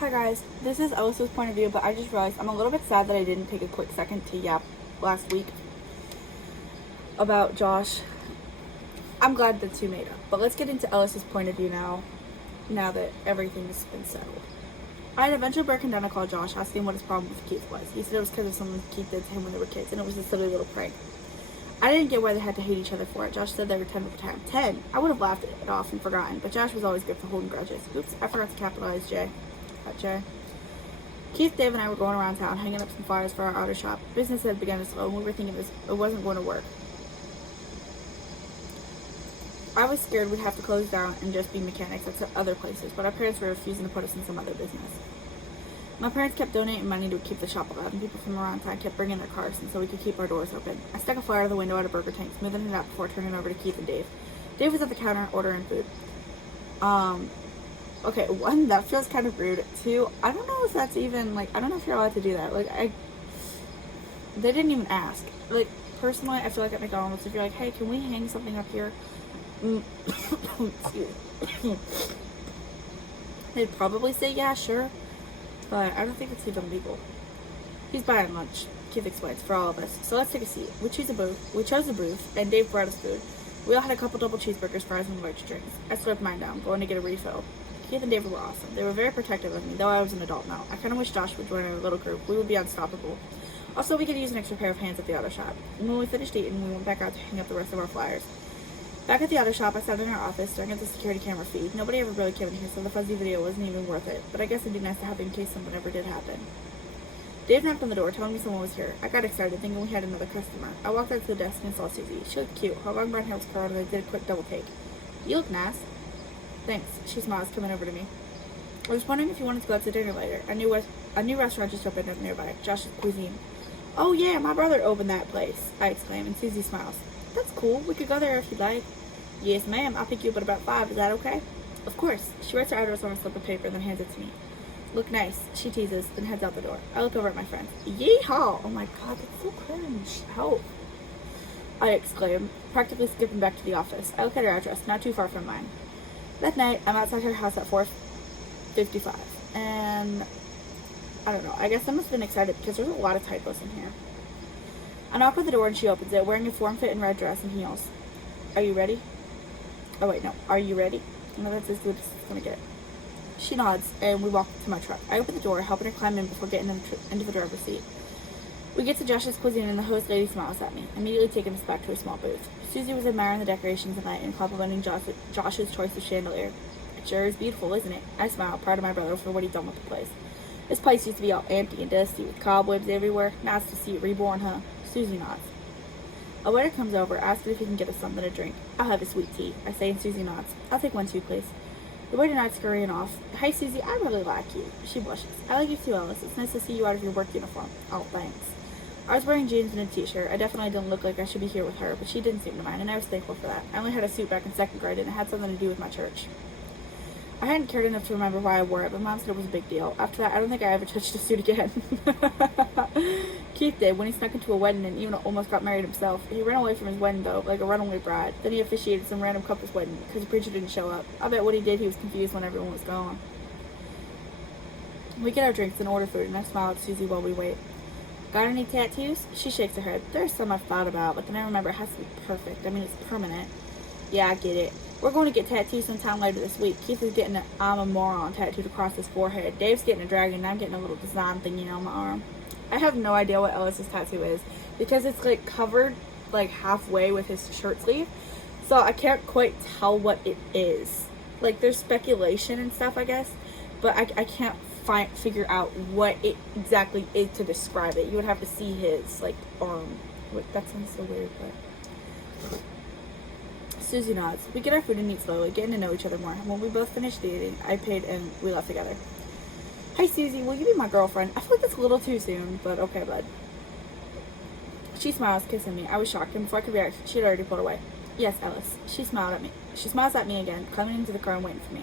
Hi guys, this is Ellis's point of view, but I just realized I'm a little bit sad that I didn't take a quick second to yap last week about Josh. I'm glad the two made up, but let's get into Ellis's point of view now that everything has been settled. I had eventually broken down to call Josh, asking what his problem with Keith was. He said it was because of something Keith did to him when they were kids, and it was a silly little prank. I didn't get why they had to hate each other for it. Josh said they were 10 at the time. 10? I would have laughed it off and forgotten, but Josh was always good for holding grudges. Oops, I forgot to capitalize J. J. Keith, Dave, and I were going around town, hanging up some flyers for our auto shop. Business had begun to slow, and we were thinking it wasn't going to work. I was scared we'd have to close down and just be mechanics at other places, but our parents were refusing to put us in some other business. My parents kept donating money to keep the shop alive, and people from around town kept bringing their cars in so we could keep our doors open. I stuck a flyer out the window at a burger tank, smoothing it out before turning it over to Keith and Dave. Dave was at the counter ordering food. Okay, one, that feels kind of rude. Two, I don't know if that's even, I don't know if you're allowed to do that. They didn't even ask. Personally, I feel like at McDonald's, if you're like, hey, can we hang something up here? Excuse me. They'd probably say, yeah, sure. But I don't think it's even legal. He's buying lunch, Keith explains, for all of us. So let's take a seat. We chose a booth, and Dave brought us food. We all had a couple double cheeseburgers, fries, and large drinks. I slipped mine down, going to get a refill. Keith and Dave were awesome. They were very protective of me, though I was an adult now. I kind of wish Josh would join our little group. We would be unstoppable. Also, we could use an extra pair of hands at the auto shop. And when we finished eating, we went back out to hang up the rest of our flyers. Back at the auto shop, I sat in our office, staring at the security camera feed. Nobody ever really came in here, so the fuzzy video wasn't even worth it. But I guess it'd be nice to have it in case something ever did happen. Dave knocked on the door, telling me someone was here. I got excited, thinking we had another customer. I walked out to the desk and saw Susie. She looked cute. Her long brown hair was curled, and I did a quick double take. You look nice. Thanks. She smiles, coming over to me. I was wondering if you wanted to go out to dinner later. A new restaurant just opened up nearby, Josh's Cuisine. Oh yeah, my brother opened that place, I exclaim, and Susie smiles. That's cool. We could go there if you'd like. Yes, ma'am. I'll pick you up at about 5. Is that okay? Of course. She writes her address on a slip of paper, then hands it to me. Look nice, she teases, then heads out the door. I look over at my friend. Yeehaw! Oh my god, that's so cringe. Help. I exclaim, practically skipping back to the office. I look at her address, not too far from mine. That night, I'm outside her house at 4:55, and I don't know, I guess I must have been excited because there's a lot of typos in here. I knock on the door and she opens it, wearing a form-fitting red dress and heels. Are you ready? Oh wait, no. Are you ready? No, that's as good as it's gonna get. She nods, and we walk to my truck. I open the door, helping her climb in before getting into the driver's seat. We get to Josh's Cuisine, and the host lady smiles at me, immediately taking us back to a small booth. Susie was admiring the decorations tonight and complimenting Josh's choice of chandelier. It sure is beautiful, isn't it? I smile, proud of my brother for what he's done with the place. This place used to be all empty and dusty, with cobwebs everywhere. Nice to see it reborn, huh? Susie nods. A waiter comes over, asking if he can get us something to drink. I'll have a sweet tea, I say, and Susie nods. I'll take one too, please. The waiter nods, scurrying off. Hey, Susie, I really like you. She blushes. I like you too, Ellis. It's nice to see you out of your work uniform. Oh, thanks. I was wearing jeans and a t-shirt. I definitely didn't look like I should be here with her, but she didn't seem to mind, and I was thankful for that. I only had a suit back in second grade, and it had something to do with my church. I hadn't cared enough to remember why I wore it, but Mom said it was a big deal. After that, I don't think I ever touched a suit again. Keith did, when he snuck into a wedding and even almost got married himself. He ran away from his wedding, though, like a runaway bride. Then he officiated some random couple's wedding, because the preacher didn't show up. I bet what he did, he was confused when everyone was gone. We get our drinks and order food, and I smile at Susie while we wait. Got any tattoos? She shakes her head. There's some I've thought about, but then I remember it has to be perfect. I mean, it's permanent. Yeah, I get it. We're going to get tattoos sometime later this week. Keith is getting an I'm a moron tattooed across his forehead. Dave's getting a dragon, and I'm getting a little design thingy on my arm. I have no idea what Ellis's tattoo is because it's covered halfway with his shirt sleeve. So I can't quite tell what it is. There's speculation and stuff, I guess, but I can't figure out what it exactly is to describe it. You would have to see his arm. Wait, that sounds so weird, but Susie nods. We get our food and eat slowly, getting to know each other more. When we both finished eating, I paid and we left together. Hey Susie, will you be my girlfriend? I feel like that's a little too soon, but okay, bud. She smiles, kissing me. I was shocked, and before I could react, she had already pulled away. Yes, Ellis. She smiled at me. She smiles at me again, climbing into the car and waiting for me.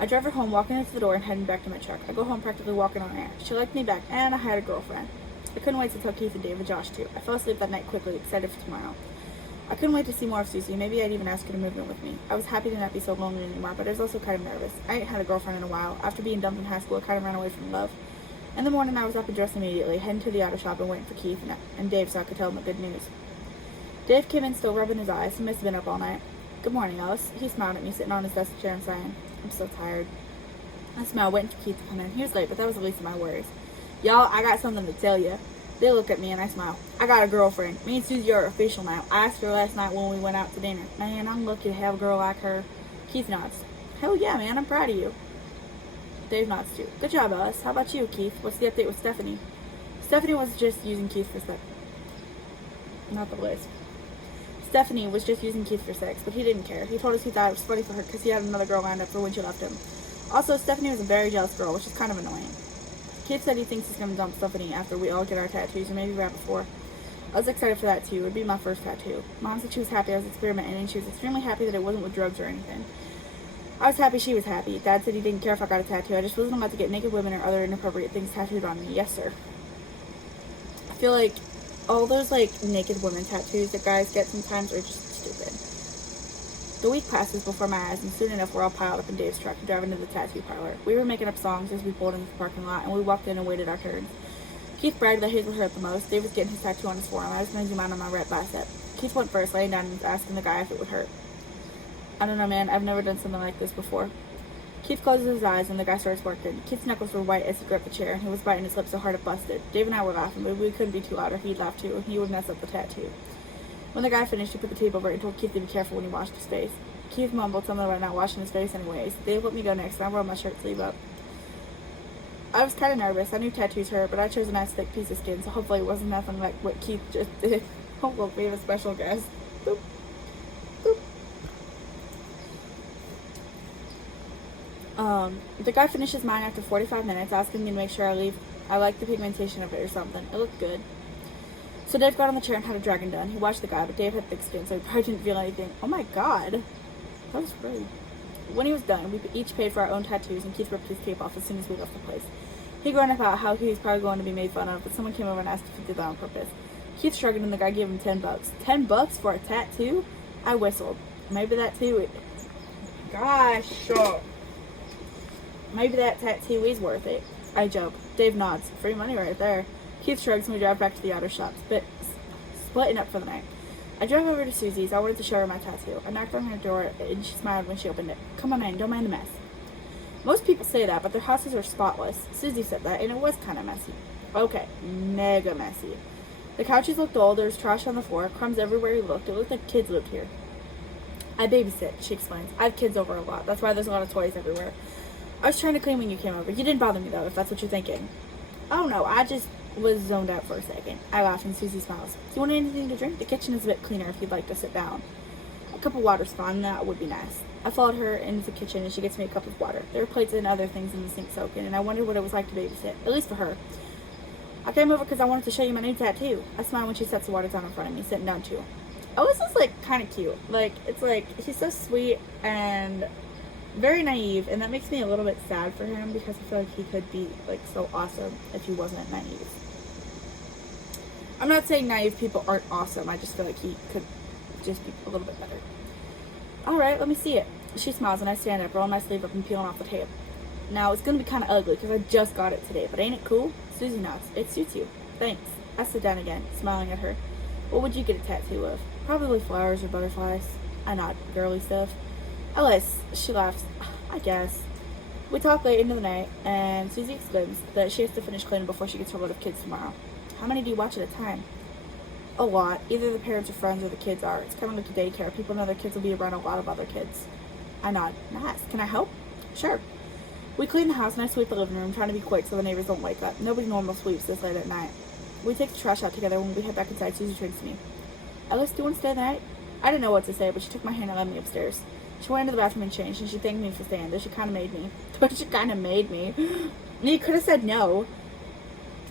I drive her home, walking into the door and heading back to my truck. I go home practically walking on air. She liked me back, and I had a girlfriend. I couldn't wait to tell Keith and Dave and Josh too. I fell asleep that night quickly, excited for tomorrow. I couldn't wait to see more of Susie. Maybe I'd even ask her to move in with me. I was happy to not be so lonely anymore, but I was also kind of nervous. I ain't had a girlfriend in a while. After being dumped in high school, I kind of ran away from love. In the morning, I was up and dressed immediately, heading to the auto shop and waiting for Keith and Dave so I could tell them the good news. Dave came in still rubbing his eyes. He must have been up all night. Good morning, Ellis. He smiled at me, sitting on his desk chair and sighing. I'm so tired. I smiled, waiting for Keith to come in. He was late, but that was the least of my worries. Y'all, I got something to tell you. They look at me and I smile. I got a girlfriend. Me and Susie are official now. I asked her last night when we went out to dinner. Man, I'm lucky to have a girl like her. Keith nods. Hell yeah, man. I'm proud of you. Dave nods too. Good job, Ellis. How about you, Keith? What's the update with Stephanie? Stephanie was just using Keith for sex. Not the list. Stephanie was just using Keith for sex, but he didn't care. He told us he thought it was funny for her because he had another girl lined up for when she left him. Also, Stephanie was a very jealous girl, which is kind of annoying. Keith said he thinks he's going to dump Stephanie after we all get our tattoos, or maybe right before. I was excited for that too. It would be my first tattoo. Mom said she was happy I was experimenting, and she was extremely happy that it wasn't with drugs or anything. I was happy she was happy. Dad said he didn't care if I got a tattoo. I just wasn't about to get naked women or other inappropriate things tattooed on me. Yes, sir. I feel like all those, naked women tattoos that guys get sometimes are just stupid. The week passes before my eyes, and soon enough we're all piled up in Dave's truck and driving to the tattoo parlor. We were making up songs as we pulled into the parking lot, and we walked in and waited our turns. Keith bragged that his would hurt the most. Dave was getting his tattoo on his forearm. I was going to do mine on my right bicep. Keith went first, laying down and asking the guy if it would hurt. I don't know, man. I've never done something like this before. Keith closes his eyes, and the guy starts working. Keith's knuckles were white as he gripped the chair, and he was biting his lips so hard it busted. Dave and I were laughing, but we couldn't be too loud, or he'd laugh too, and he would mess up the tattoo. When the guy finished, he put the tape over it and told Keith to be careful when he washed his face. Keith mumbled something about not washing his face anyways. Dave let me go next, and I rolled my shirt sleeve up. I was kind of nervous. I knew tattoos hurt, but I chose a nice thick piece of skin, so hopefully it wasn't nothing like what Keith just did. Hopefully we have a special guest. Boop. Boop. The guy finishes mine after 45 minutes, asking me to make sure I liked the pigmentation of it or something. It looked good. So Dave got on the chair and had a dragon done. He watched the guy, but Dave had thick skin, so he probably didn't feel anything. Oh my god. That was rude. When he was done, we each paid for our own tattoos, and Keith ripped his cape off as soon as we left the place. He groaned about how he was probably going to be made fun of, but someone came over and asked if he did that on purpose. Keith shrugged, and the guy gave him $10. $10 for a tattoo? I whistled. Maybe that too. Gosh, sure. Maybe that tattoo is worth it. I joke. Dave nods. Free money right there. Keith shrugs and we drive back to the auto shop, splitting up for the night. I drove over to Susie's. I wanted to show her my tattoo. I knocked on her door and she smiled when she opened it. Come on in, don't mind the mess. Most people say that, but their houses are spotless. Susie said that, and it was kind of messy. Okay, mega messy. The couches looked old, there was trash on the floor, crumbs everywhere you looked. It looked like kids lived here. I babysit, she explains. I have kids over a lot. That's why there's a lot of toys everywhere. I was trying to clean when you came over. You didn't bother me, though, if that's what you're thinking. Oh, no, I just was zoned out for a second. I laughed and Susie smiles. Do you want anything to drink? The kitchen is a bit cleaner if you'd like to sit down. A cup of water's fine. That would be nice. I followed her into the kitchen and she gets me a cup of water. There were plates and other things in the sink soaking, and I wondered what it was like to babysit, at least for her. I came over because I wanted to show you my new tattoo. I smiled when she sets the water down in front of me, sitting down too. Ellis is kind of cute. He's so sweet and very naive, and that makes me a little bit sad for him because I feel like he could be so awesome if he wasn't naive. I'm not saying naive people aren't awesome. I just feel like he could just be a little bit better. Alright, let me see it. She smiles and I stand up, rolling my sleeve up and peeling off the tape. Now, it's going to be kind of ugly because I just got it today, but ain't it cool? Susie nods. It suits you. Thanks. I sit down again, smiling at her. What would you get a tattoo of? Probably flowers or butterflies. I nod. Girly stuff. Ellis. She laughs. I guess. We talk late into the night, and Susie explains that she has to finish cleaning before she gets her load of kids tomorrow. How many do you watch at a time? A lot. Either the parents are friends or the kids are. It's kind of like a daycare. People know their kids will be around a lot of other kids. I nod. Nice. Can I help? Sure. We clean the house and I sweep the living room, trying to be quick so the neighbors don't wake up. Nobody normal sweeps this late at night. We take the trash out together. When we head back inside, Susie turns to me. Ellis, do you want to stay the night? I didn't know what to say, but she took my hand and led me upstairs. She went into the bathroom and changed, and she thanked me for staying, though she kind of made me. You could have said no.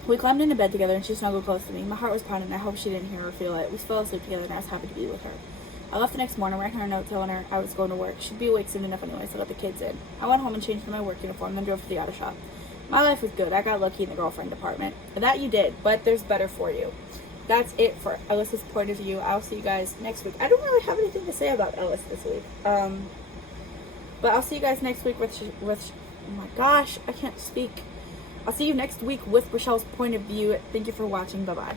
We climbed into bed together and she snuggled close to me. My heart was pounding and I hoped she didn't hear or feel it. We fell asleep together and I was happy to be with her. I left the next morning, writing her a note telling her I was going to work. She'd be awake soon enough anyway, so let the kids in. I went home and changed into my work uniform, then drove to the auto shop. My life was good. I got lucky in the girlfriend department. That you did, but there's better for you. that's it for Ellis's point of view. I'll see you guys next week. I don't really have anything to say about Ellis this week. But I'll see you guys next week with oh my gosh, I can't speak. I'll see you next week with Rochelle's point of view. Thank you for watching. Bye-bye.